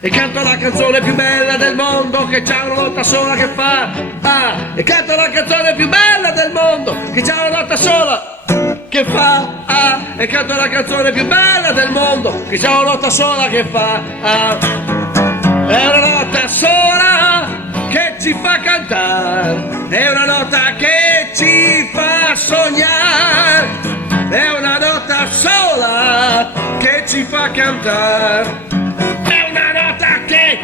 E canto la canzone più bella del mondo che c'ha una nota sola che fa. Ah, e canto la canzone più bella del mondo che c'ha una nota sola che fa. Ah, e canto la canzone più bella del mondo che c'ha una nota sola che fa. Ah, è una nota sola che ci fa cantare, è una nota che ci fa sognare, è una nota sola che ci fa cantare. Che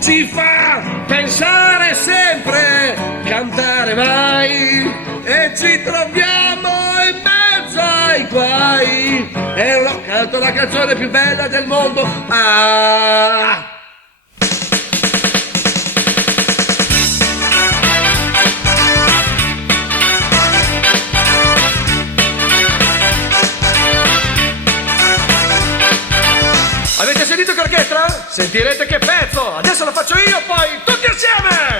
ci fa pensare sempre, cantare mai, e ci troviamo in mezzo ai guai. E canto la canzone più bella del mondo. Ah! Avete sentito che orchestra? Sentirete che pezzo! Adesso lo faccio io, poi tutti assieme!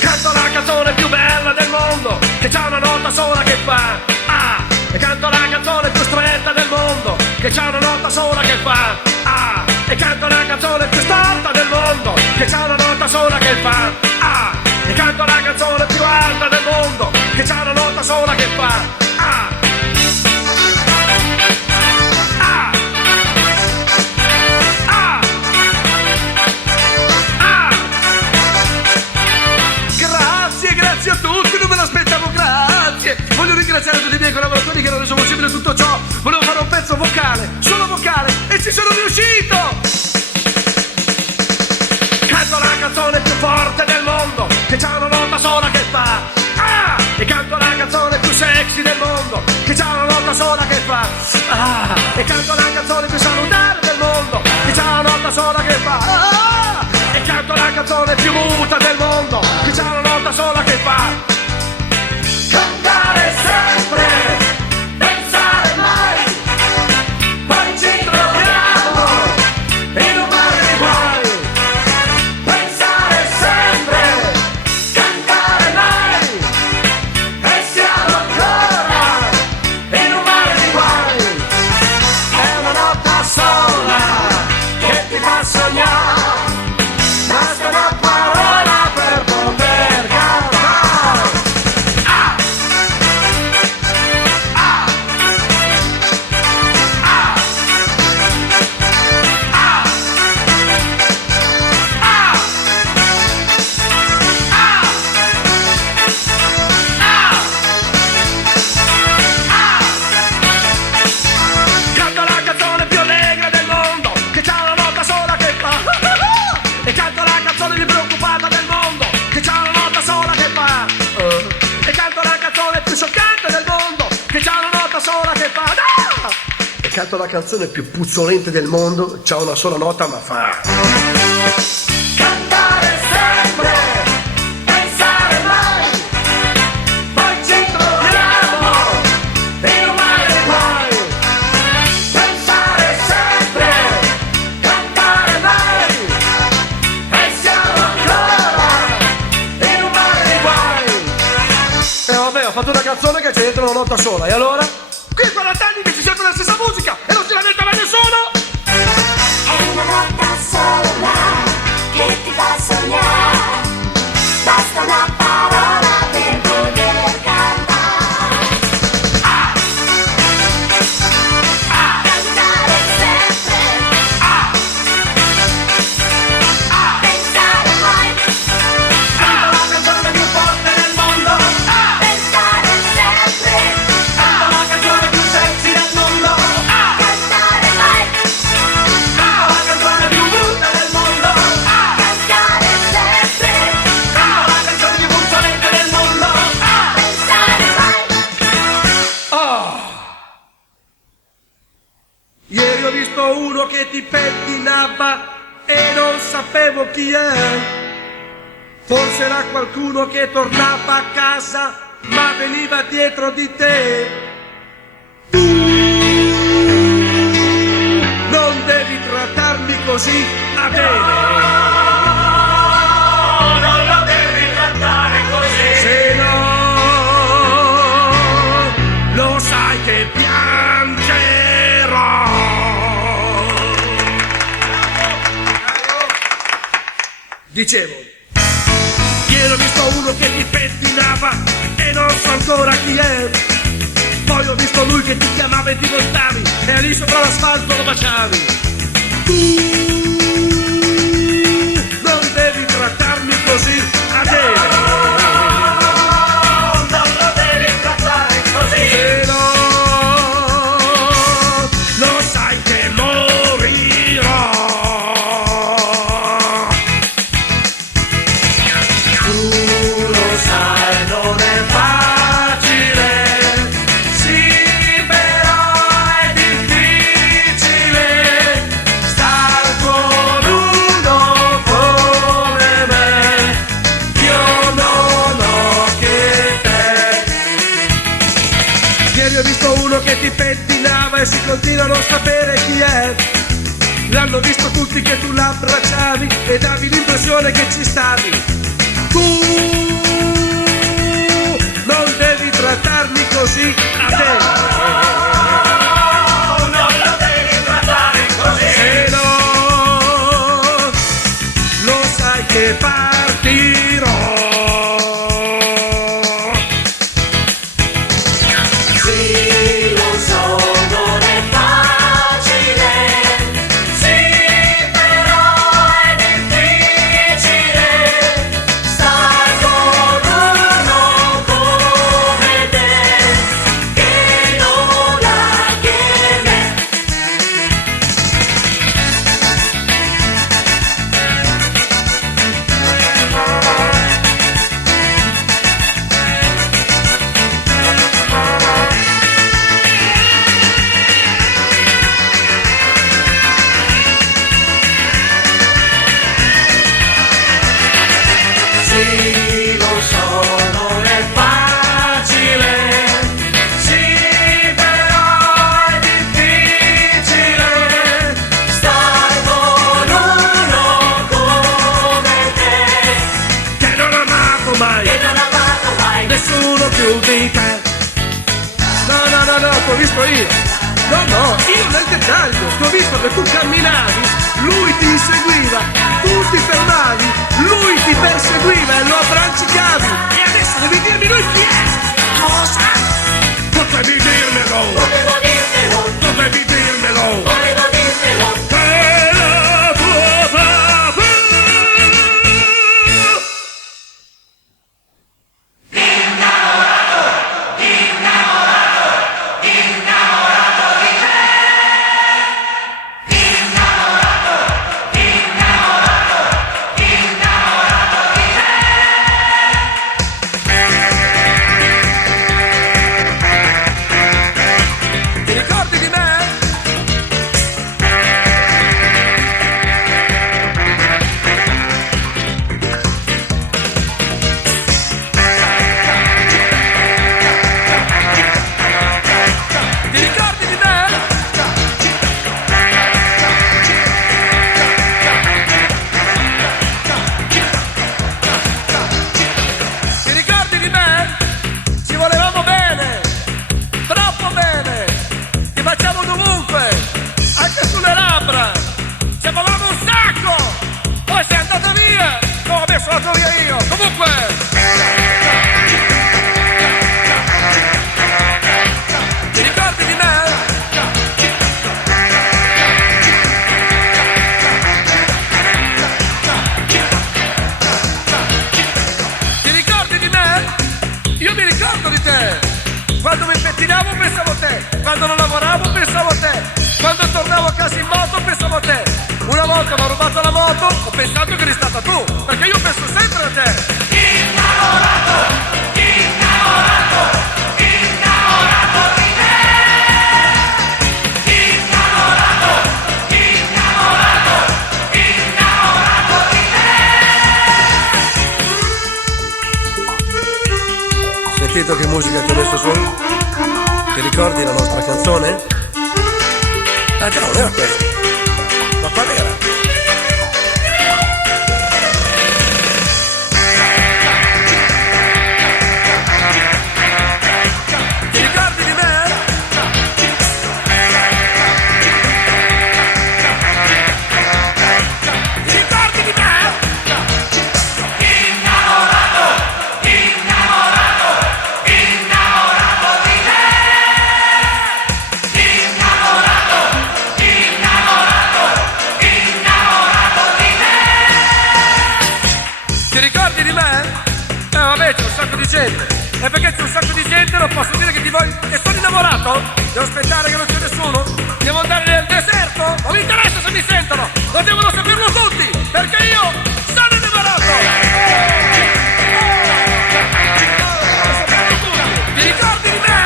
Canto la canzone più bella del mondo, che c'ha una nota sola che fa. Ah! E canto la canzone più stretta del mondo, che c'ha una nota sola che fa. Ah! E canto la canzone più storta del mondo, che c'ha una nota sola che fa. Ah! E canto la canzone più alta del mondo, che c'ha una nota sola che fa. Ah! Grazie a tutti, non me l'aspettavo, grazie. Voglio ringraziare tutti i miei collaboratori che hanno reso possibile tutto ciò. Volevo fare un pezzo vocale, solo vocale, e ci sono riuscito. Canto la canzone più forte del mondo, che c'ha una nota sola che fa. Ah! E canto la canzone più sexy del mondo, che c'ha una nota sola che fa. Ah! E canto la canzone più salutare del mondo, che c'ha una nota sola che fa. Ah! E canto la canzone più muta del mondo, che c'ha una nota sola che fa. Cantare sempre, pensare mai, poi ci troviamo in un mare di guai. Pensare sempre, cantare mai, e siamo ancora in un mare di guai. È una nota sola che ti fa sognare. Basta una parola per poter cantare. Ah! Ah! Ah! Ah! Ah! Canto la canzone più allegra del mondo, che c'ha una nota sola che fa. E canto la canzone più preoccupata del mondo, che c'ha una nota sola che fa. E canto la canzone più scioccante del mondo, che c'ha una nota sola che fa. Ah! E canto la canzone più puzzolente del mondo, c'ha una sola nota ma fa. Cantare sempre, pensare mai, poi ci troviamo in un mare di guai. Pensare sempre, cantare mai, e siamo ancora in un mare di guai. E vabbè, ho fatto una canzone che c'è dentro una nota sola, e allora? Qui 40 anni che ci sentono la stessa musica e non si lamenta mai nessuno! È una nota sola che ti fa sognare, basta una parola per poter cantare. Ah! Ah! Cantare sempre, Ah! Ah! pensare mai, Canto la canzone più forte del mondo! Ah! pensare sempre, Canto la canzone più sexy del mondo! Ah! cantare mai, Canto la canzone più brutta del mondo! Ah! cantare sempre, Canto la canzone più puzzolente del mondo! Ah! pensare mai. Ah! Ieri ho visto uno che ti pettinava e non sapevo chi è. Forse era qualcuno che tornava a casa ma veniva dietro di te. Non devi trattarmi così, a bene. Non lo devi trattare così. Se no, lo sai che piangerò. Dicevo, ieri ho visto uno che ti pettinava e non so ancora chi è. Poi ho visto lui che ti chiamava e ti voltavi e lì sopra l'asfalto lo baciavi. Tu non devi trattarmi così, Adele. Non lo devi trattare così. Se no, lo sai che morirò. Tu lo sai, non è facile. Sì, però è difficile star con uno come me. Io non ho che te. Ieri ho visto uno che ti pettinava e si continua a non sapere chi è. L'hanno visto tutti che tu l'abbracciavi e davi l'impressione che ci stavi. Tu non devi trattarmi così, Adele. Non lo devi trattare così. Se no, lo sai che partirò. Sì, lo so, non è facile. Sì, però è difficile star con uno come te, che non ha che me. Sì, lo so, non è facile. Sì, però è difficile star con uno come te, Che non ho amato mai che non ha amato mai. nessuno più di te. No, t'ho visto io. No, io nel dettaglio. T'ho visto che tu camminavi, lui ti inseguiva, tu ti fermavi, lui ti perseguiva e lo abbrancicavi. E adesso devi dirmi lui chi è. Cosa? Potevi dirmelo. Volevo dirtelo, Potevi dirmelo. volevo dirtelo. Era tuo papà. Ti ricordi di me? Ti ricordi di me? Ti ricordi di me? Ci volevamo bene, troppo bene. Ti baciavo dovunque, anche sulle labbra. Ci amavamo un sacco. Poi sei andata via. No, vabbè, sono andato via io. Comunque. Ti ricordi di me? Ti ricordi di me? Io mi ricordo di te. Quando mi pettinavo pensavo a te. Quando non lavoravo pensavo a te. Quando tornavo a casa in moto pensavo a te. Una volta mi ha rubato la moto, ho pensato che eri stata tu. Perché io penso sempre a te. Innamorato, innamorato, innamorato di te. Innamorato, innamorato, innamorato di te. Sentito che musica ti ho messo su? Ti ricordi la nostra canzone? Ah già, non era questa. Ma qual era? Ti ricordi di me? Ti ricordi di me? gente. E perché c'è un sacco di gente non posso dire che ti voglio. E sono innamorato? Devo aspettare che non c'è nessuno? Devo andare nel deserto? Non mi interessa se mi sentono! Lo devono saperlo tutti! Perché io sono innamorato! Ti ricordi di me?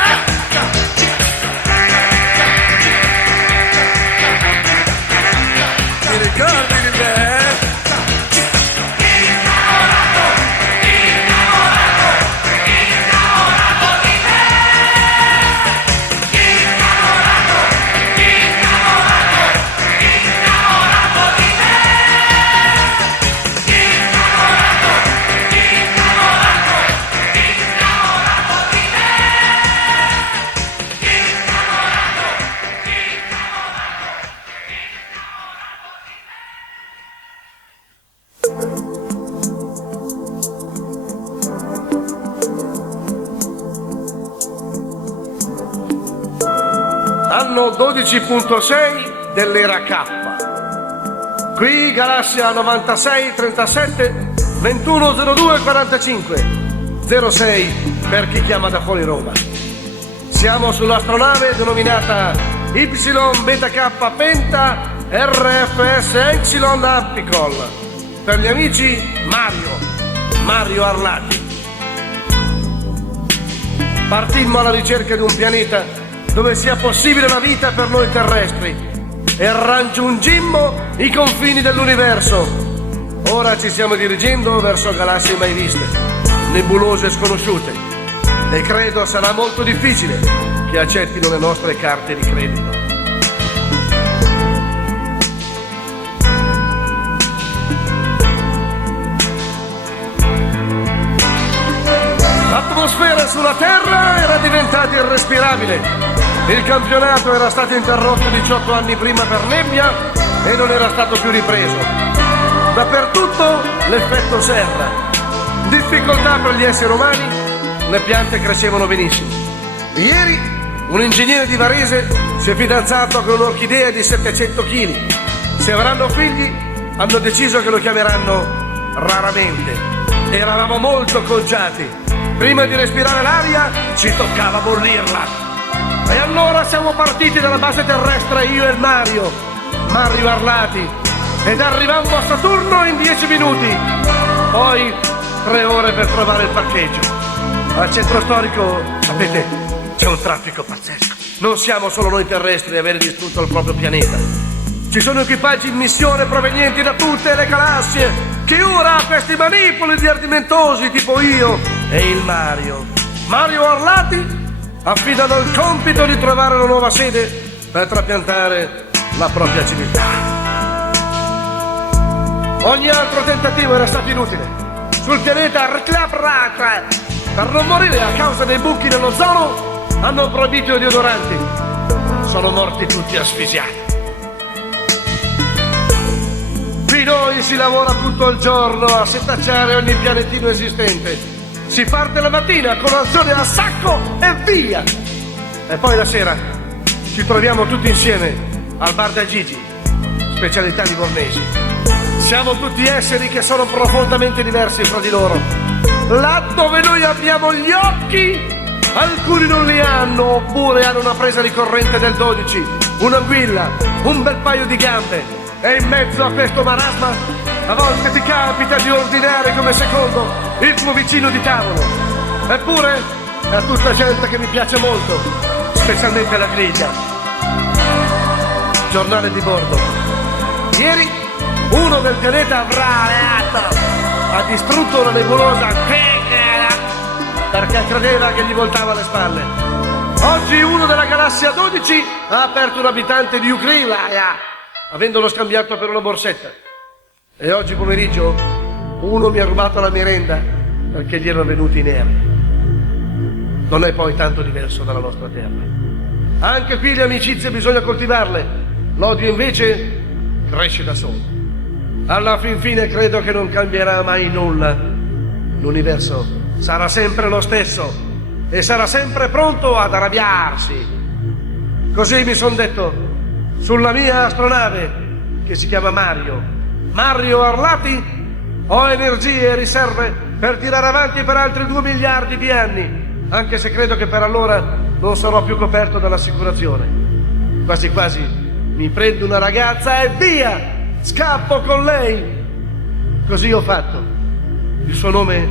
Ti ricordi di me? Anno 12.6 dell'era K. Qui galassia 96 37 21 02 45 06 per chi chiama da fuori Roma. Siamo sull'astronave denominata Y Beta K Penta RFS Epsilon Articol. Per gli amici Mario Arlati. Partimmo alla ricerca di un pianeta dove sia possibile la vita per noi terrestri e raggiungimmo i confini dell'universo. Ora ci stiamo dirigendo verso galassie mai viste, nebulose sconosciute, e credo sarà molto difficile che accettino le nostre carte di credito. L'atmosfera sulla Terra era diventata irrespirabile. Il campionato era stato interrotto 18 anni prima per nebbia e non era stato più ripreso. Dappertutto l'effetto serra. Difficoltà per gli esseri umani, le piante crescevano benissimo. Ieri un ingegnere di Varese si è fidanzato con un'orchidea di 700 kg. Se avranno figli, hanno deciso che lo chiameranno Raramente. Eravamo molto congiati. Prima di respirare l'aria ci toccava bollirla. E allora siamo partiti dalla base terrestre, io e Mario Arlati, ed arrivammo a Saturno in 10 minuti. Poi 3 ore per trovare il parcheggio. Al centro storico, sapete, c'è un traffico pazzesco. Non siamo solo noi terrestri a aver distrutto il proprio pianeta. Ci sono equipaggi in missione provenienti da tutte le galassie che ora questi manipoli di ardimentosi tipo io e il Mario Arlati affidano il compito di trovare una nuova sede per trapiantare la propria civiltà. Ogni altro tentativo era stato inutile. Sul pianeta per non morire a causa dei buchi nell'ozono hanno proibito i deodoranti. Sono morti tutti asfissiati. Qui noi si lavora tutto il giorno a setacciare ogni pianetino esistente. Si parte la mattina, colazione a sacco e via! E poi la sera ci troviamo tutti insieme al bar da Gigi, specialità livornesi. Siamo tutti esseri che sono profondamente diversi fra di loro. Là dove noi abbiamo gli occhi, alcuni non li hanno, oppure hanno una presa di corrente del 12, un'anguilla, un bel paio di gambe. E in mezzo a questo marasma, a volte ti capita di ordinare come secondo il tuo vicino di tavolo. Eppure è tutta gente che mi piace molto, specialmente la griglia. Giornale di bordo. Ieri uno del pianeta ha distrutto una nebulosa perché credeva che gli voltava le spalle. Oggi uno della galassia 12 ha aperto un abitante di Ucraina, avendolo scambiato per una borsetta. E oggi pomeriggio uno mi ha rubato la merenda perché gli erano venuti i nervi. Non è poi tanto diverso dalla nostra terra. Anche qui le amicizie bisogna coltivarle, l'odio invece cresce da solo. Alla fin fine credo che non cambierà mai nulla. L'universo sarà sempre lo stesso e sarà sempre pronto ad arrabbiarsi. Così mi son detto, sulla mia astronave che si chiama Mario Arlati, ho energie e riserve per tirare avanti per altri 2 miliardi di anni, anche se credo che per allora non sarò più coperto dall'assicurazione. Quasi quasi mi prendo una ragazza e via! Scappo con lei! Così ho fatto. Il suo nome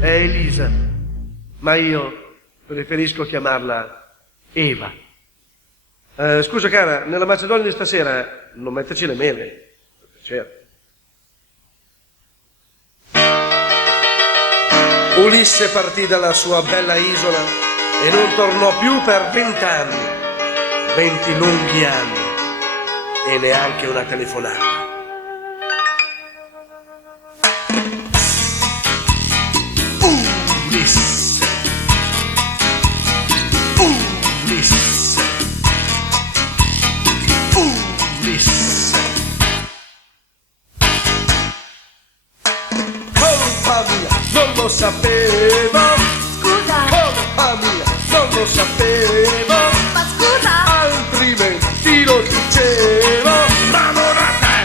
è Elisa, ma io preferisco chiamarla Eva. Scusa cara, nella Macedonia di stasera non metterci le mele, per piacere. Ulisse partì dalla sua bella isola e non tornò più per 20 anni, 20 lunghi anni, e neanche una telefonata. Ulisse, Ulisse, Ulisse. Colpa mia, non lo sapevo. Scusa, Colpa mia, non lo sapevo. ma scusa! Altrimenti lo dicevo. Ma non a te.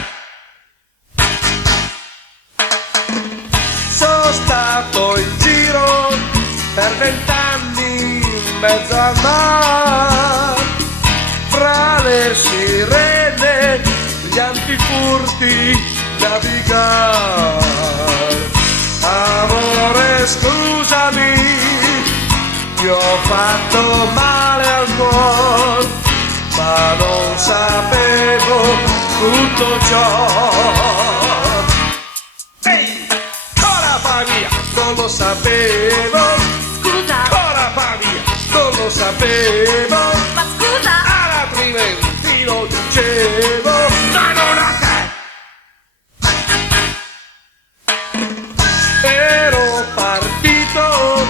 Sono stato in giro per 20 anni in mezzo al mare, fra le sirene, gli antifurti, navigare. Amore, scusami, ti ho fatto male al cuore, ma non sapevo tutto ciò. Ehi, colpa mia, non lo sapevo. Scusa, Colpa mia, non lo sapevo. ma scusa! Altrimenti lo dicevo. Ma non a te. Ero partito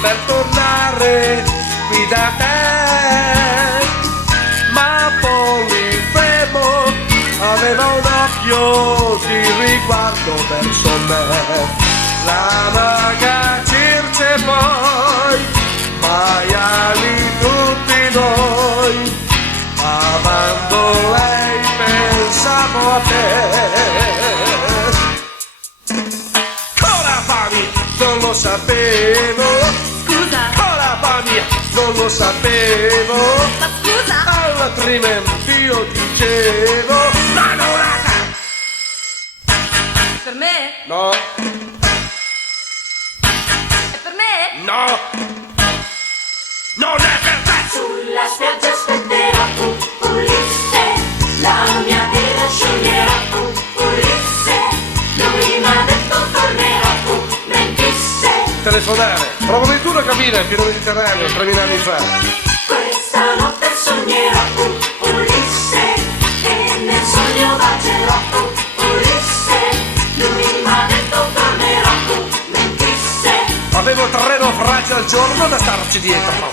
per tornare qui da te, ma Polifemo aveva un occhio di riguardo verso me. La maga Circe poi, maiali tutti noi, amando lei pensavo a te. Colpa mia, non lo sapevo. Scusa, Colpa mia, non lo sapevo. ma scusa! Altrimenti io dicevo. Ma non a te. Per me? No, È per me? no, non è per te. Sulla spiaggia aspetterò Ulisse, la mia tela scioglierò Ulisse, lui m'ha detto tornerò mentisse. Telefonare, provo tu a capire il pieno Mediterraneo 3000 anni fa. Questa notte sognerò Ulisse, e nel sogno bacerò Ulisse, lui m'ha detto tornerò mentisse. Avevo 3 naufragi al giorno da starci dietro.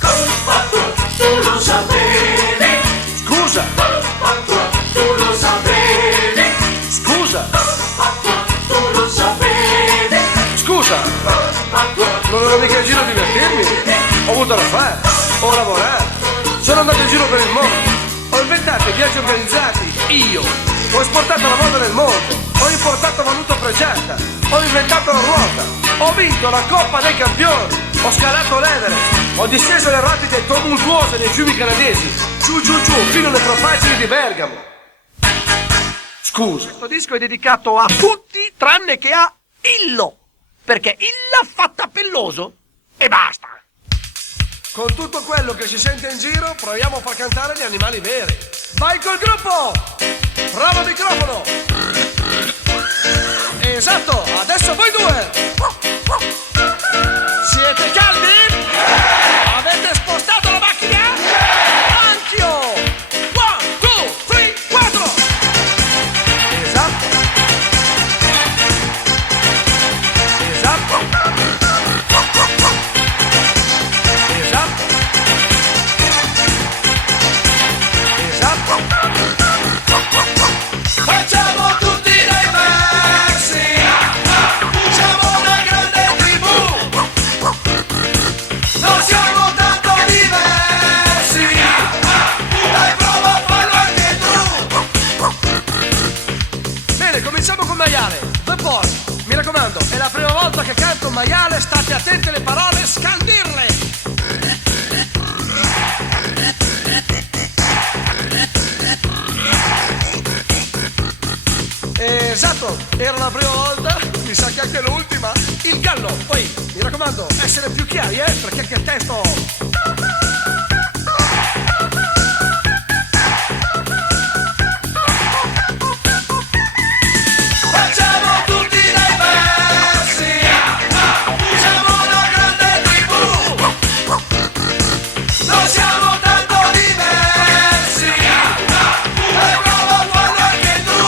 Colpa tua, tu lo sapevi. Scusa, Colpa tua, tu lo sapevi. scusa, Colpa tua, tu lo sapevi. scusa. Colpa tua, Non ero mica in giro a divertirmi. Ho avuto da fare, ho lavorato, sono andato in giro per il mondo. Ho inventato i viaggi organizzati, io. Ho esportato la moda nel mondo. Ho importato valuta pregiata. Ho inventato la ruota. Ho vinto la Coppa dei Campioni. Ho scalato l'Everest. Ho disteso le rapide tumultuose dei fiumi canadesi. Giù, giù, giù, fino alle propaggini di Bergamo. Scusa. Questo disco è dedicato a tutti tranne che a Illo, perché Illa fa tappelloso e basta. Con tutto quello che si sente in giro, proviamo a far cantare gli animali veri. Vai col gruppo! Bravo microfono! Esatto, adesso voi due! Siete caldi? Avete spostato la macchina? Anch'io! 1, 2, 3, 4! Esatto! Esatto! Esatto! Esatto! Facciamo tutti dei versi! maiale, state attenti alle parole, scandirle. Esatto, era la prima volta, mi sa che anche l'ultima. Il gallo, poi mi raccomando, essere più chiari, perché che il testo. Facciamo tutti dei versi, siamo una grande tribù, non siamo tanto diversi, e prova a farlo anche tu.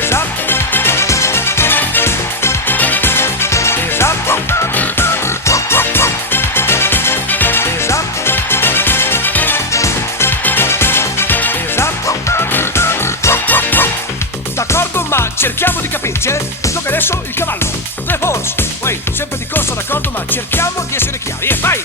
Esatto. Esatto. Esatto. Esatto. D'accordo, ma cerchiamo di capirci, Tocca adesso il cavallo. The horse. Poi, sempre di corsa, d'accordo, ma cerchiamo di essere chiari. E vai!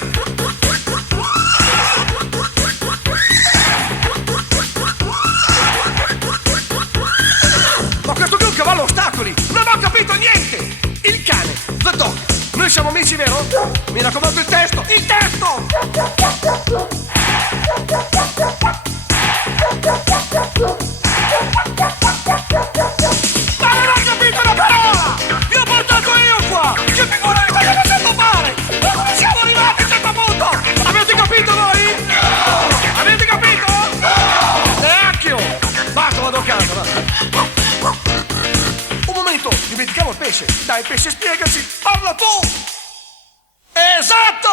Ma questo qui è un cavallo ostacoli! Non ho capito niente! Il cane, the dog. Noi siamo amici, vero? Mi raccomando il testo! Il testo! Ma non ho capito una parola! Vi ho portato io qua! Che figura mi state facendo fare? Ma come siamo arrivati a questo punto? Avete capito voi? No! Avete capito? No! Neanche io! Basta, vado a casa, va. Un momento, dimentichiamo il pesce. Dai, pesce, spiegaci. Parla tu! Esatto!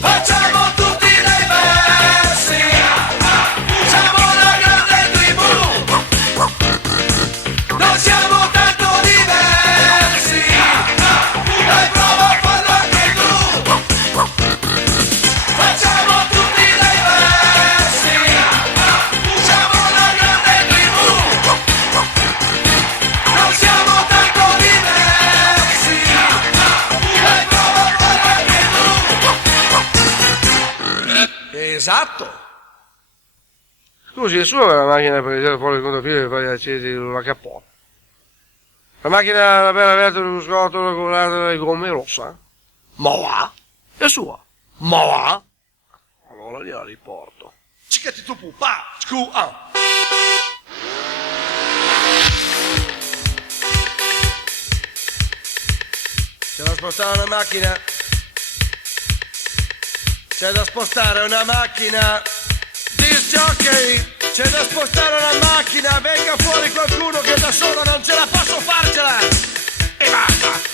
Facciamo tutti dei versi, siamo una grande tribù, non siamo tanto diversi, dai prova a farlo anche tu. Facciamo tutti dei versi, siamo una grande tribù, non siamo tanto diversi, dai prova a farlo anche tu. Esatto. Scusi, è sua la macchina per tirare fuori il contropiede e fare accesi la cappotto? La macchina appena aperta sullo scotolo con le gomme rossa? Ma va? È sua? Ma va? Allora gliela riporto. Cicchetti tu pupa, scu, ah. C'è da spostare una macchina? C'è da spostare una macchina? Disc jockey! C'è da spostare una macchina! Venga fuori qualcuno che da solo non ce la posso farcela! E basta!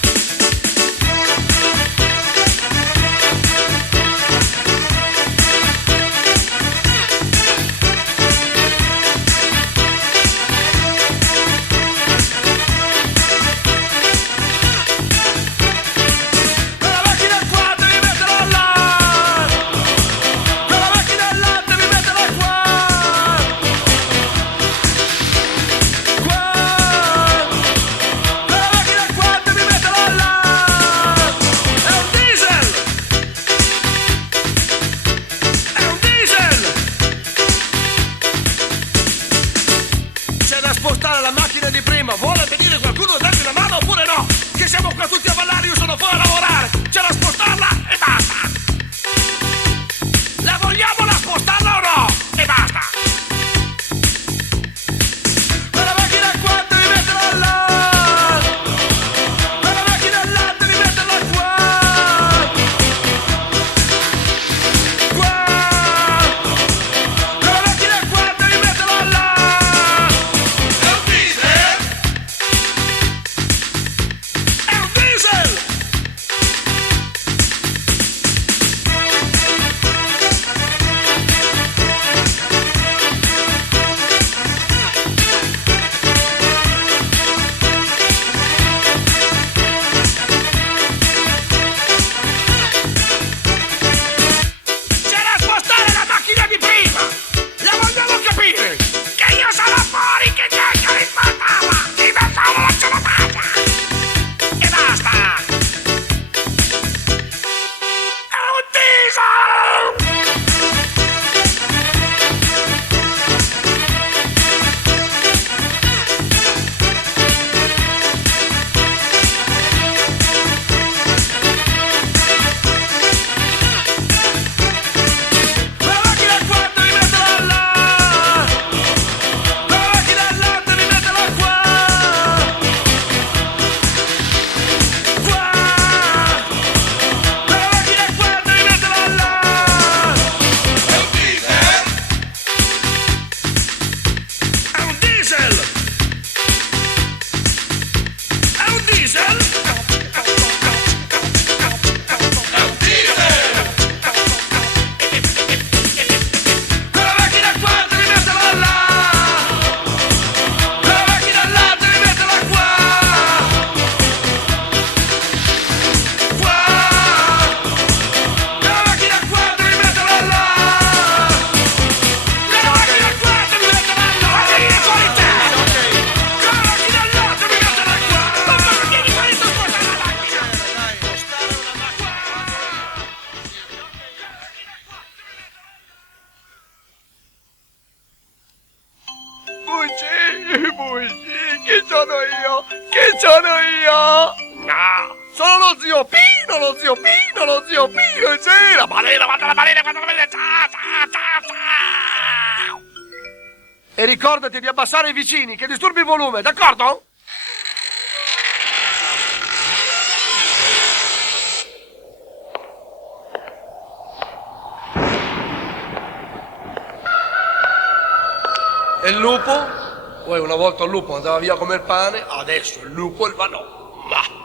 Quella macchina qua devi metterla là! Quella macchina là devi metterla qua! Qua! Quella macchina qua devi metterla Chi sono io? Chi sono io? No, sono lo zio Pino, lo zio Pino, lo zio Pino, sì, la balena, guarda la balena, guarda la balena, ciao. E ricordati di abbassare i vicini, che disturbi il volume, d'accordo? E il lupo? Poi una volta il lupo andava via come il pane, adesso il lupo il vanò. Ma.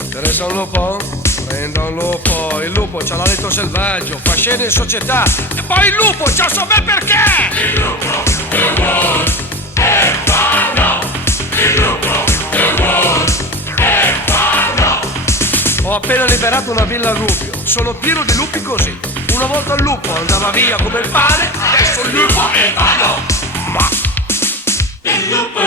Interessa un lupo? Prenda un lupo, il lupo c'ha l'alito selvaggio, fa scene in società, e poi il lupo c'ha so me perché! Il lupo, the world, è farlo! Il lupo, the world, è farlo! Ho appena liberato una villa a Rubio, sono pieno di lupi così. Una volta il lupo andava via come il pane, adesso il lupo è vano! Ma! Il lupo,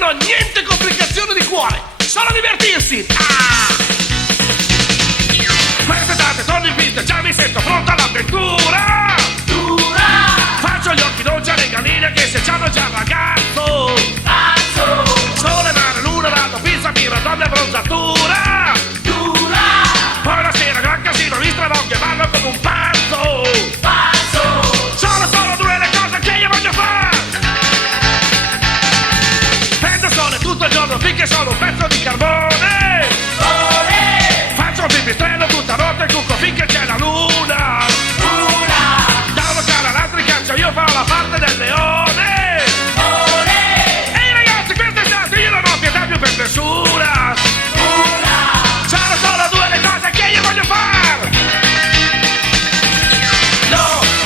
hanno niente complicazioni di cuore, solo divertirsi. Quest'estate torno in pista, già mi sento pronto all'avventura. Faccio gli occhi dolci alle galline che se c'hanno già ragazzo. Sole, mare, luna, vado, pizza, birra, donne, abbronzatura. Poi la sera, gran casino, mi stravocchio e vanno come un pazzo. Sono due le cose che io voglio fare. Prendo sole tutto il giorno finché sono un pezzo di carbone. Faccio un pipistrello tutta notte e cucco finché c'è la luna. Da un locale all'altro in caccia io farò la parte del leone. Ehi ragazzi, quest'estate io non ho pietà più per nessuna. Sono solo due le cose che io voglio fare.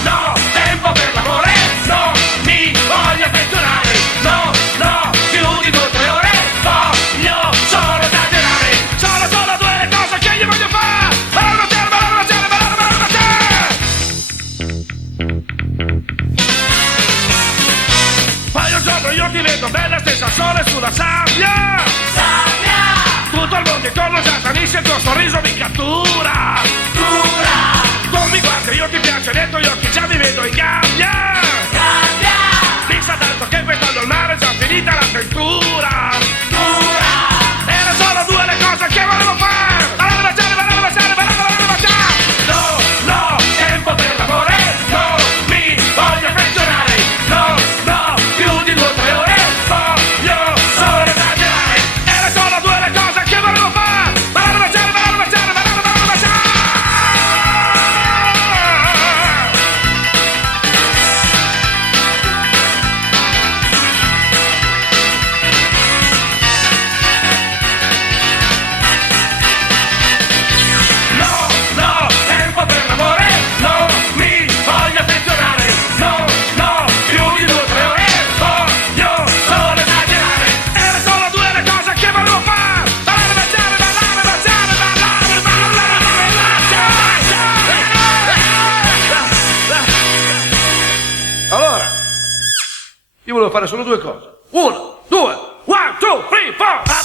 No, tempo per l'amore. No, mi voglio pensionare. No, più di 2 o 3 ore. Voglio solo esagerare. Sono solo due le cose che io voglio fare. Ballare, poi un giorno io ti vedo bella stessa sole sulla sabbia. Tutto il mondo intorno già stanisce, il tuo sorriso mi cattura. Tu mi guardi, io ti piace, dentro gli occhi già mi vedo in gabbia. Mi sa tanto che quest'anno il mare è già finita l'avventura. Erano solo due le cose che volevo fare. Ballare, no, tempo per l'amore. No, mi voglio pensionare. No, più di 2 o 3 ore. Voglio solo esagerare. Erano solo due le cose che volevo fare. Ballare. No, tempo per l'amore. No, mi voglio pensionare. No, più di 2 o 3 ore. Voglio solo esagerare. Erano solo due le cose che volevo fare. Allora, io volevo fare solo due cose. 1, 2, 1, 2, 3, 4.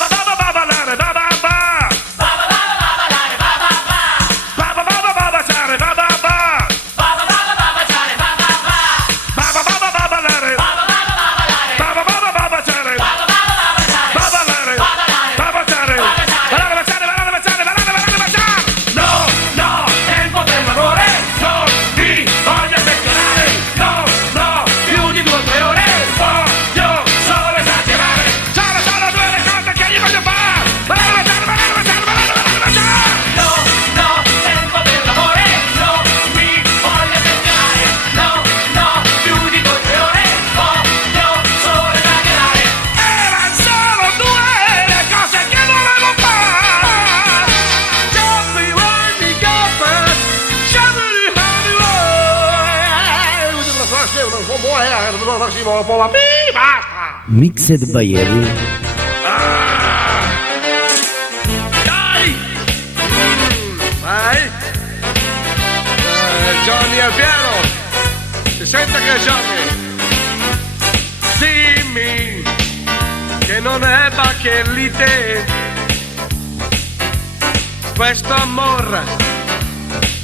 No, tempo per l'amore. No, mi voglio pensionare. No, più di 2 o 3 ore. Voglio solo esagerare. Sono solo due le cose che io voglio fare. No, tempo per l'amore. No, mi voglio pensionare. No, più di 2 o 3 ore. Voglio solo esagerare. Erano solo due le cose che volevo fare. Basta! Mixed by Harry. Dai! Vai! Johnny al piano! Si sente che è Johnny! Dimmi che non è bacchelite questo amor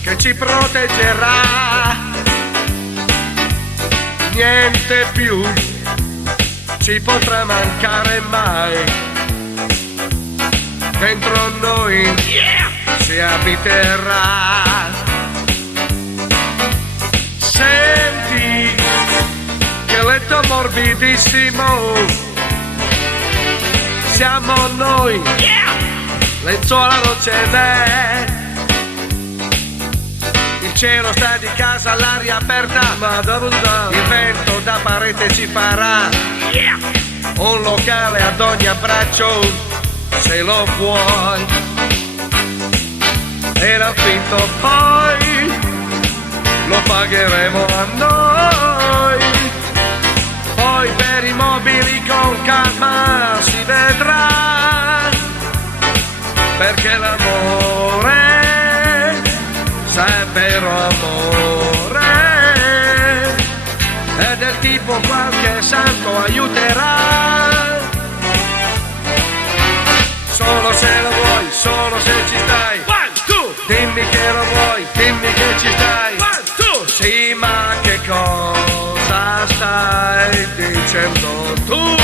che ci proteggerà. Niente più ci potrà mancare mai. Dentro noi si abiterà. Senti che letto morbidissimo siamo noi. Lenzuola non ce n'è. Il cielo sta di casa all'aria aperta, il vento da parete ci farà. Un locale ad ogni abbraccio, se lo vuoi. E l'affitto poi lo pagheremo a noi. Poi per i mobili con calma si vedrà, perché l'amore se è vero amore è del tipo qualche santo aiuterà. solo se lo vuoi, solo se ci stai. One, two, Dimmi che lo vuoi, dimmi che ci stai. one, two. Sì, ma che cosa stai dicendo tu?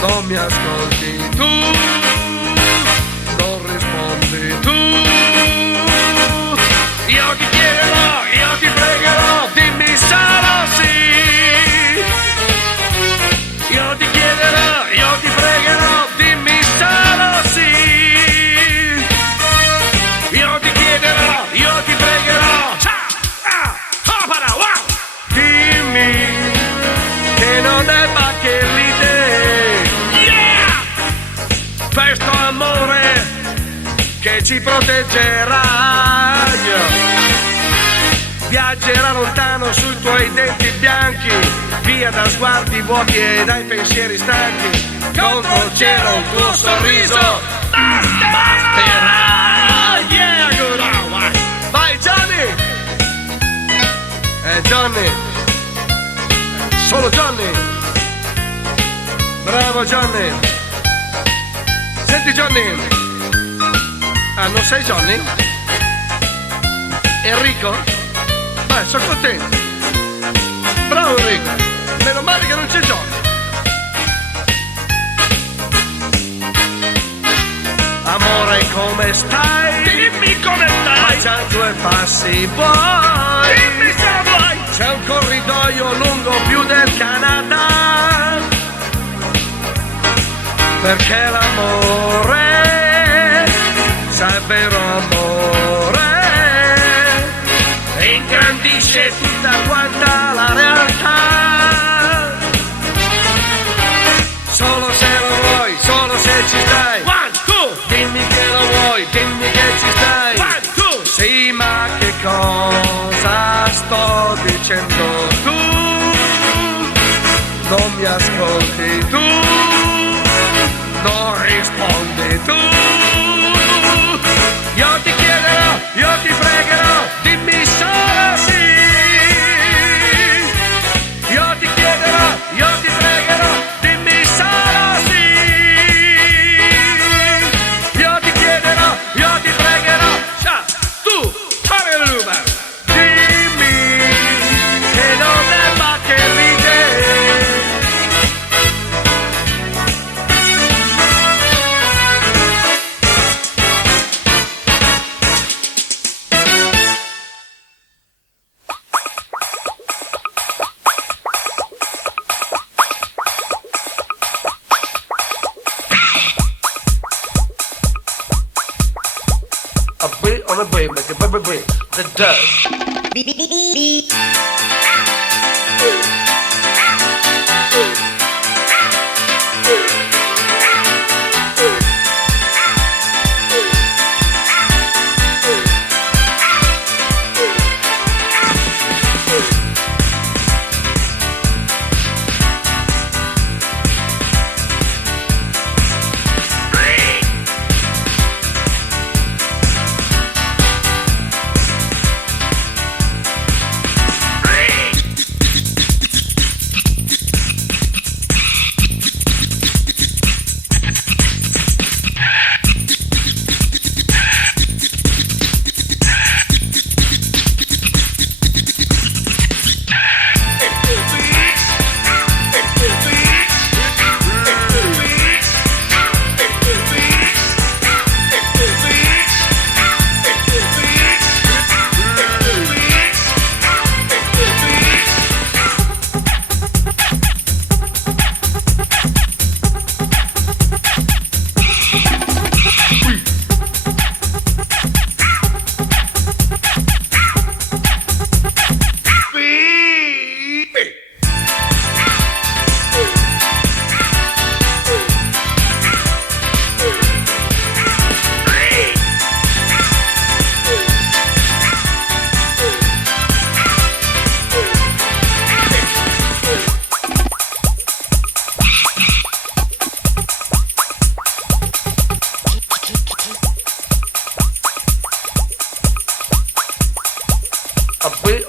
Non mi ascolti tu, non rispondi tu. Io ti chiederò, io ti pregherò, dimmi solo sì. Io ti chiederò, io ti pregherò, dimmi solo sì. Io ti chiederò, io ti pregherò. Opera, wow. Dimmi che non è ma che l'idea. Yeah. Questo amore che ci proteggerà. Viaggerà lontano sui tuoi denti bianchi, via da sguardi vuoti e dai pensieri stanchi. Contro il cielo il tuo sorriso basterà. Yeah, good. Vai Johnny! Johnny! Solo Johnny! Bravo Johnny! Senti Johnny! Ah, non sei Johnny? Enrico? Beh, sono contento! Bravo Enrico! Meno male che non c'è Johnny! Amore, come stai? Dimmi come Fai stai. già 2 passi vuoi? Dimmi se lo vuoi. C'è un corridoio lungo più del Canada, perché l'amore, sai vero amore, ingrandisce tutta quanta la realtà. Solo se lo vuoi, solo se ci stai. One, two, Dimmi che lo vuoi, dimmi che ci stai. one, two. Sì, ma che cosa sto dicendo tu? Non mi ascolti tu, non rispondi tu. Io ti chiederò, io ti pregherò, dimmi solo sì. Io ti chiederò, io ti pregherò, dimmi solo sì. Io ti chiederò, io ti pregherò. Sa, tu, fare il numero. Dimmi che non è ma che l'idea. A bit on a break, make a break, the dust. Beep, beep, beep, beep, beep.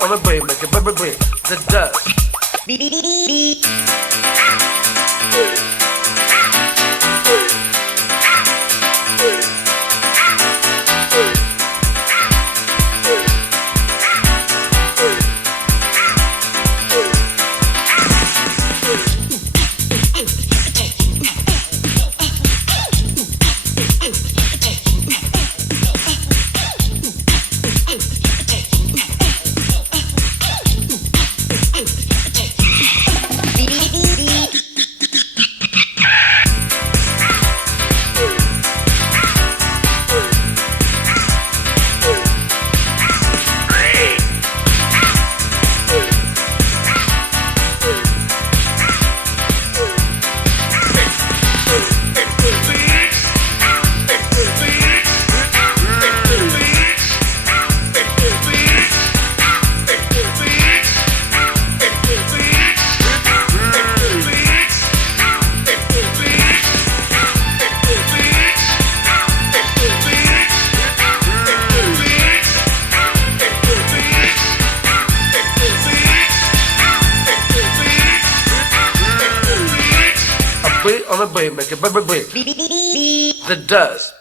on the break, make it break, the dust. Beep, beep, beep, beep, beep. B on the B, make it B. The dust.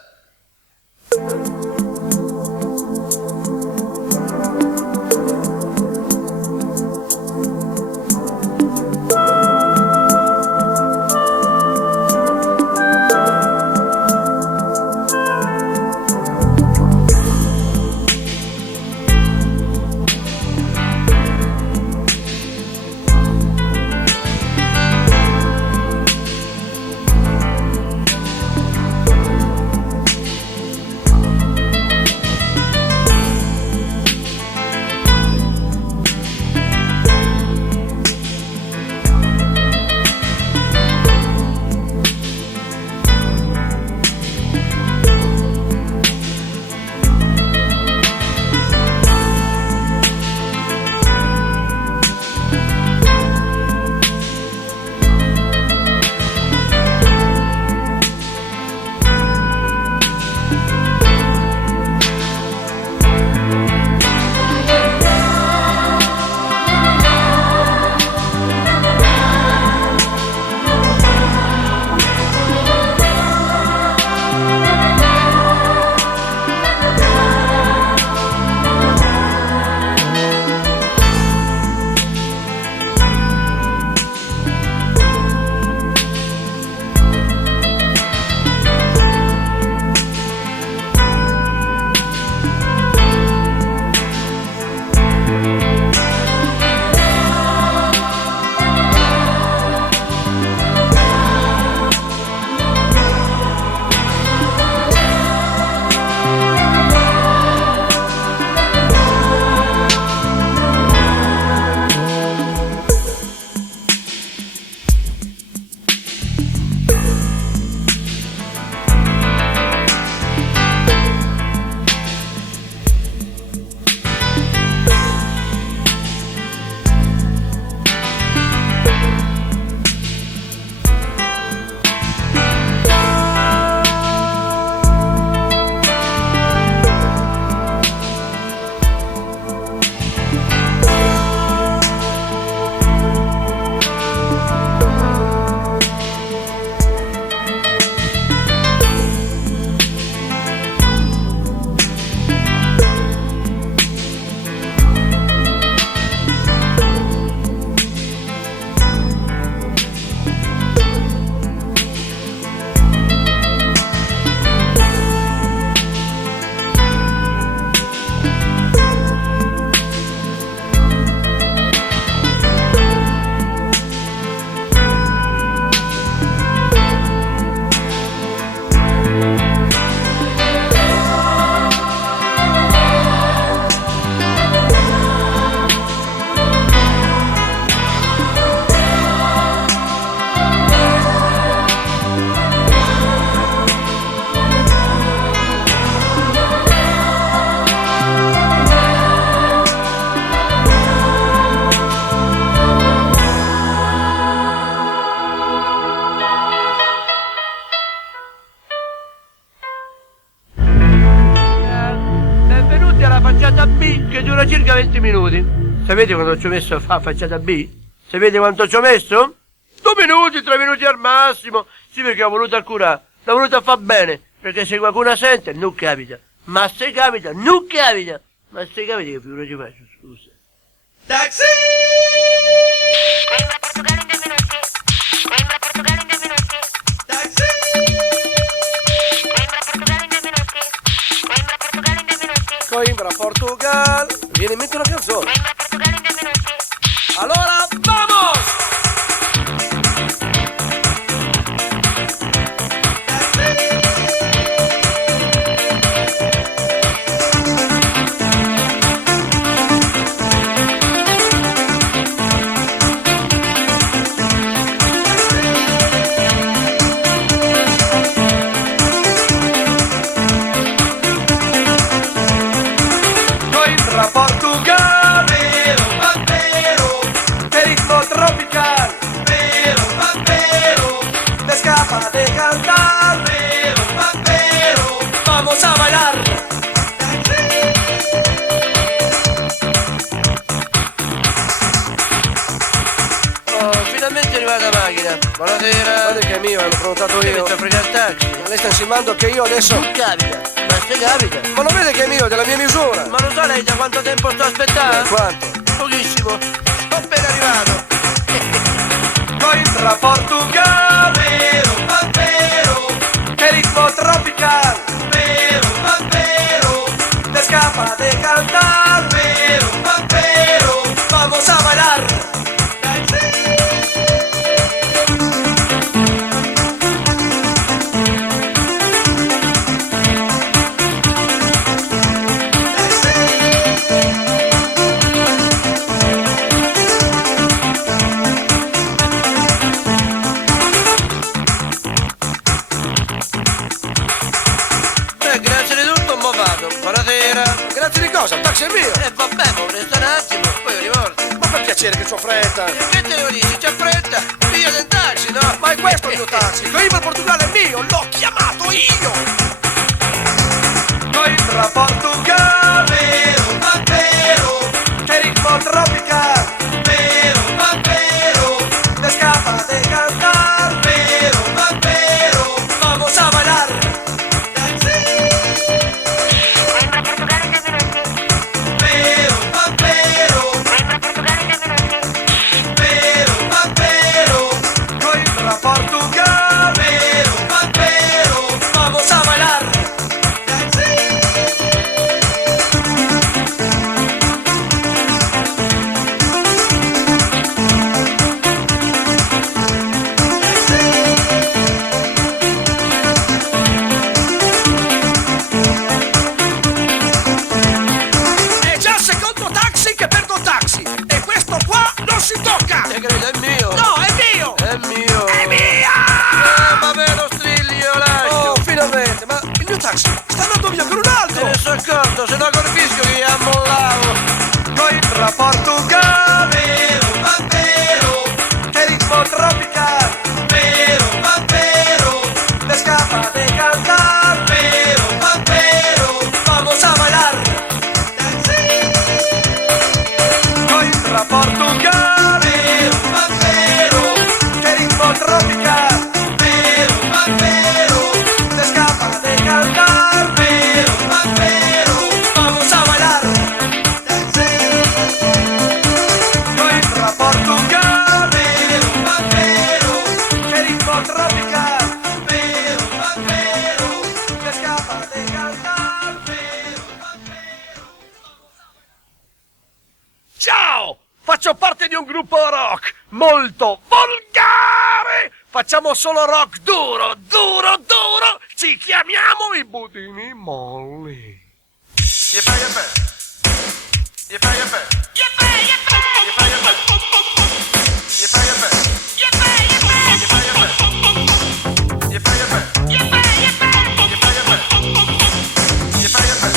facciata B che dura circa 20 minuti. Sapete quanto ci ho messo a fare facciata B? Sapete quanto ci ho messo? 2 minuti, 3 minuti al massimo. Sì, perché ho voluto curare, l'ho voluto far bene, perché se qualcuno sente non capita, ma se capita non capita, ma se capita che figura ci faccio, scusa. Taxi! Coimbra, Portugal. Vieni, metti una canzone. Allora, vamos! Portugal, vero, de ritmo tropical, vero, te escapa de cantar, vero, vamos a bailar. Oh, finalmente è arrivata la macchina. Buonasera. Guarda che è mio, l'ho prenotato Che mi io. sta fregando il taxi? Ma lei sta insinuando che io adesso... Non capita, ma se capita. Ma non vede che è mio, è della mia misura? Ma lo sa lei da quanto tempo sto aspettando? Quanto? Pochissimo. Sto appena arrivato. Coimbra Portugal, vero, ma vero, che ritmo tropical, vero, ma vero, te escapa de cantar, vero, ma vero, vamos a bailar. Grazie di tutto, mo vado. Buonasera. Grazie di cosa? Il taxi è mio. Vabbè, ma resta un attimo, poi io rivolto. Ma per piacere che c'ho fretta. Che te devo dire? C'è fretta? Via del taxi, no? Ma è questo il mio taxi. Coimbra Portugal è mio, l'ho chiamato io. Coimbra Portugal, vero, ma vero, che ritmo tropical, vero, ma vero, te escapa de cantar, vero, ma vero, vamos a bailar. Vero, ma vero, vero, ma vero, Coimbra Portugal, vero, ma vero, vamos a bailar. È già il secondo taxi che perdo taxi e questo qua non si tocca. Te credo, è mio. No, è mio. È mio. È mia! Ma me lo strillo, lascio. Oh, finalmente, ma il mio taxi sta andando via con un Me altro! ne sto accorto, se no col fischio che ammollavo. Coimbra Portugal, vero, ma vero, che ritmo tropical, vero, ma vero, te escapa de cantar, vero, ma vero, vamos a bailar. Coimbra Portugal, vero, ma vero, che ritmo tropical, vero, ma vero, te escapa de cantar, vero, ma vero, vamos a bailar. Coimbra Portugal, vero, ma vero, che ritmo tropical, vero, ma vero, te escapa de cantar, vero, ma vero. Ciao! Faccio parte di un gruppo rock molto volgare! Facciamo solo rock duro, duro, duro! Ci chiamiamo i budini molli! Yeppe, yeppe. Yeppe, yeppe. Yeppe, yeppe. Yeppe, yeppe. Yeppe, yeppe. Yeppe, yeppe. Yeppe, yeppe. Yeppe, yeppe. Yeppe, yeppe. Yeppe, yeppe. Yeppe, yeppe.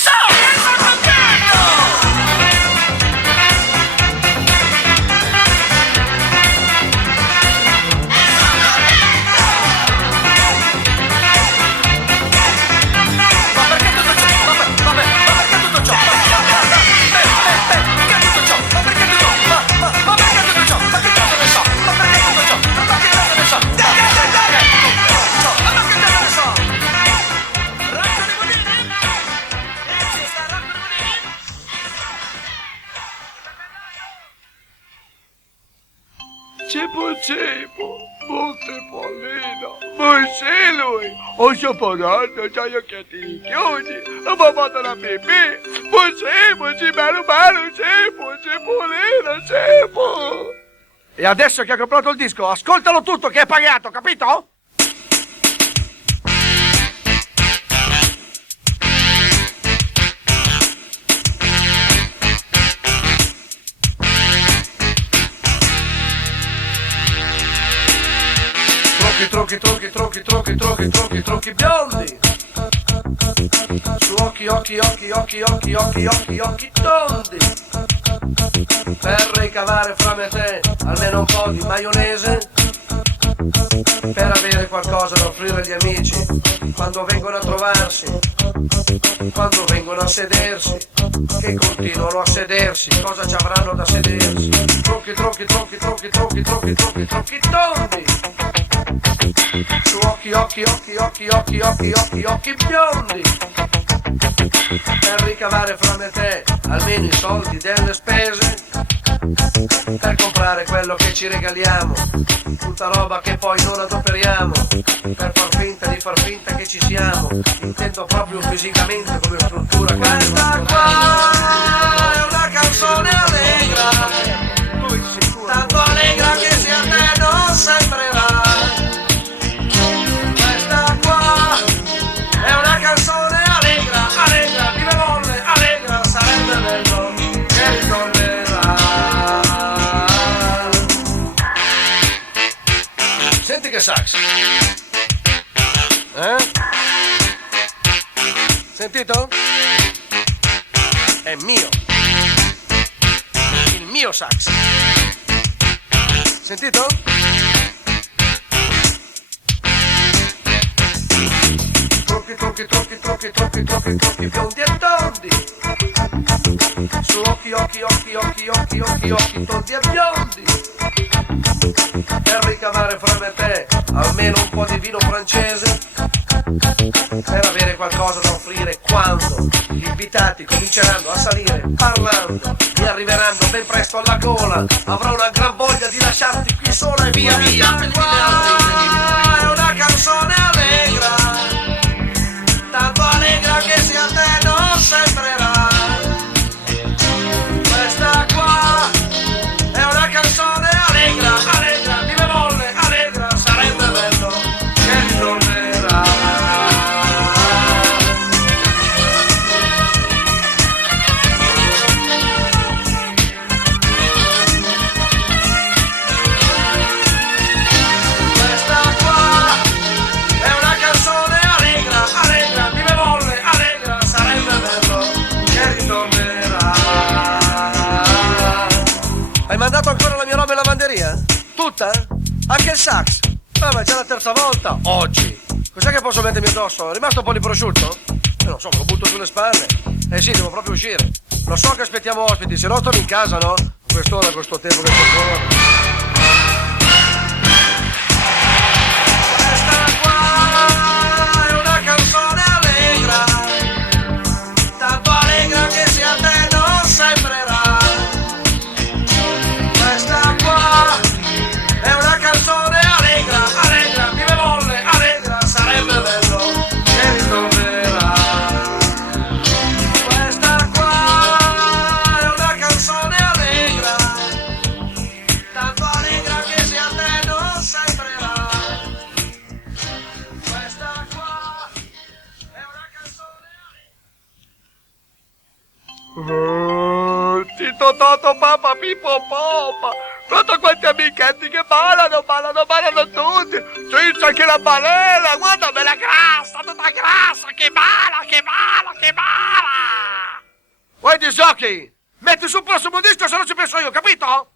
Ma perché tutto ciò? Ma perché tutto ciò? Perché tutto ciò? Ma perché tutto ciò? Ma perché tutto ciò? Ma che cosa ne so? Ma perché tutto ciò? Ma che cosa ne so? Dai! Ma che cosa ne so? Rocco di Bonini? Ci sta Rocco di Bonini? Cibo, monte pollino, voi sei lui, ho scioperato, c'hai gli occhiatini chiusi, ho fatto la pipì, voi sei bello, cipollino, cibo. E adesso che hai comprato il disco, ascoltalo tutto che è pagato, capito? Trucchi biondi. Su occhi tondi. Per ricavare fra me e te almeno un po' di maionese. Per avere qualcosa da offrire agli amici quando vengono a trovarsi, quando vengono a sedersi, che continuano a sedersi, cosa ci avranno da sedersi? Trucchi tondi. Su occhi biondi. Per ricavare fra me e te almeno i soldi delle spese, per comprare quello che ci regaliamo, tutta roba che poi non adoperiamo, per far finta che ci siamo, intendo proprio fisicamente come struttura. Questa qua è una canzone allegra, tanto allegra che se a te non sembrerà. Questa qua è una canzone allegra, vive allegra, sarebbe bello che ritornerà. Senti che sax. Sentito? È mio. Il mio sax. Sentito? Trucchi biondi e tondi. Su occhi tondi e biondi. Per ricavare fra me e te almeno un po' di vino francese, per avere qualcosa da offrire quando gli invitati cominceranno a salire parlando, mi arriveranno ben presto alla gola, avrò una gran voglia di lasciarti qui sola e via. È una canzone allegra, tanto allegra che se a te non sembrerà. Questa qua è una canzone allegra, vive molle, allegra, sarebbe bello che ritornerà. Questa qua è una canzone allegra, vive molle, allegra, sarebbe bello che ritornerà. Hai mandato ancora la mia roba in lavanderia? Tutta? Anche il sax? Ma è già la terza volta, oggi. Cos'è che posso mettermi addosso? È rimasto un po' di prosciutto? Non so, me lo butto sulle spalle. Eh sì, devo proprio uscire. Lo so che aspettiamo ospiti, se no sto in casa, no? A quest'ora, a questo tempo che c'è fuori. Questa qua è una canzone allegra, tanto allegra che se a te non sembrerà. Questa qua è una canzone allegra, vive molle, allegra, sarebbe bello che ritornerà. Questa qua è una canzone allegra, tanto allegra che se a te non sembrerà. Questa qua è una canzone allegra. Tito Toto Papa Pippo Popa, guarda quanti amichetti che ballano tutti, senza anche la balena, guarda bella grassa, tutta grassa, che balla. Poi disocchi! Metti sul prossimo disco se non ci penso io, capito?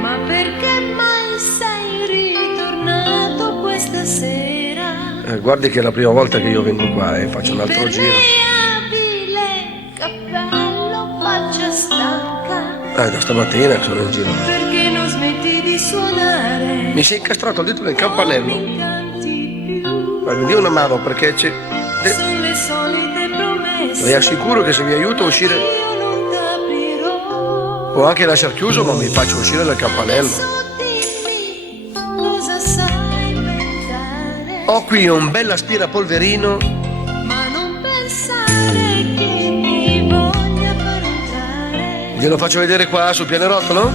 Ma perché mai sei ritornato questa sera? Guardi che è la prima volta che io vengo qua e faccio un altro giro. Impermeabile, cappello, faccia stanca. Da stamattina sono in giro. Perché non smetti di suonare? Mi si è incastrato il dito nel campanello. Non canti più. Ma mi dia una mano perché c'è. Sono le solite promesse. Le assicuro che se vi aiuto a uscire, Io non t'aprirò. può anche lasciar chiuso, ma mi faccio uscire dal campanello. Adesso dimmi cosa sai inventare. Ho qui un bel aspirapolverino. Ma non pensare che mi voglia far entrare Glielo faccio vedere qua sul pianerottolo?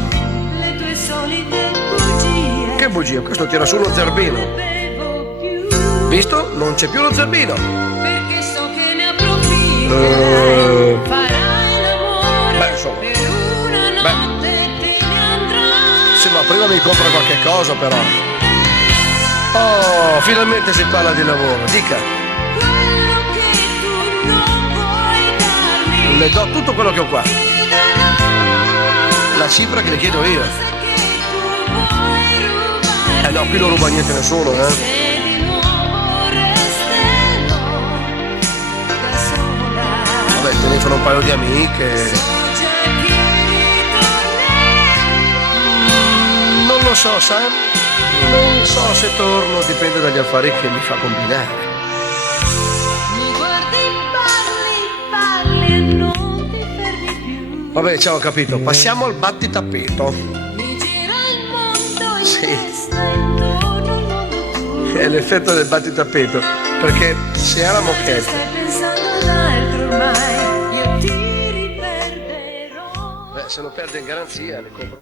le tue solite bugie. Che bugia, questo tira su uno zerbino. Non ne bevo più, Visto? Non c'è più lo zerbino. perché so che ne approfitterai. Farai l'amore Beh, insomma. per una notte te ne andrai. Sì, ma prima mi compra qualche cosa però. Oh, finalmente si parla di lavoro. Dica, Quello che tu non vuoi darmi le do tutto quello che ho qua. ti darò. La cifra che le chiedo io. Cose che tu vuoi rubarmi. No, qui non ruba niente nessuno, Se di nuovo resterò da sola. Vabbè, telefono un paio di amiche. So già che ritornerò. Non lo so, sa? Non so se torno, dipende dagli affari che mi fa combinare. Mi guardi, parli e non ti fermi più. Vabbè, ciao, ho capito. Passiamo al battitappeto. Mi gira il mondo in Sì. testa, intorno al mondo tu. È l'effetto del battitappeto. Perché se ha la moquette. Stai pensando ad altro ormai, io ti riperderò. Se lo perde in garanzia, le compro.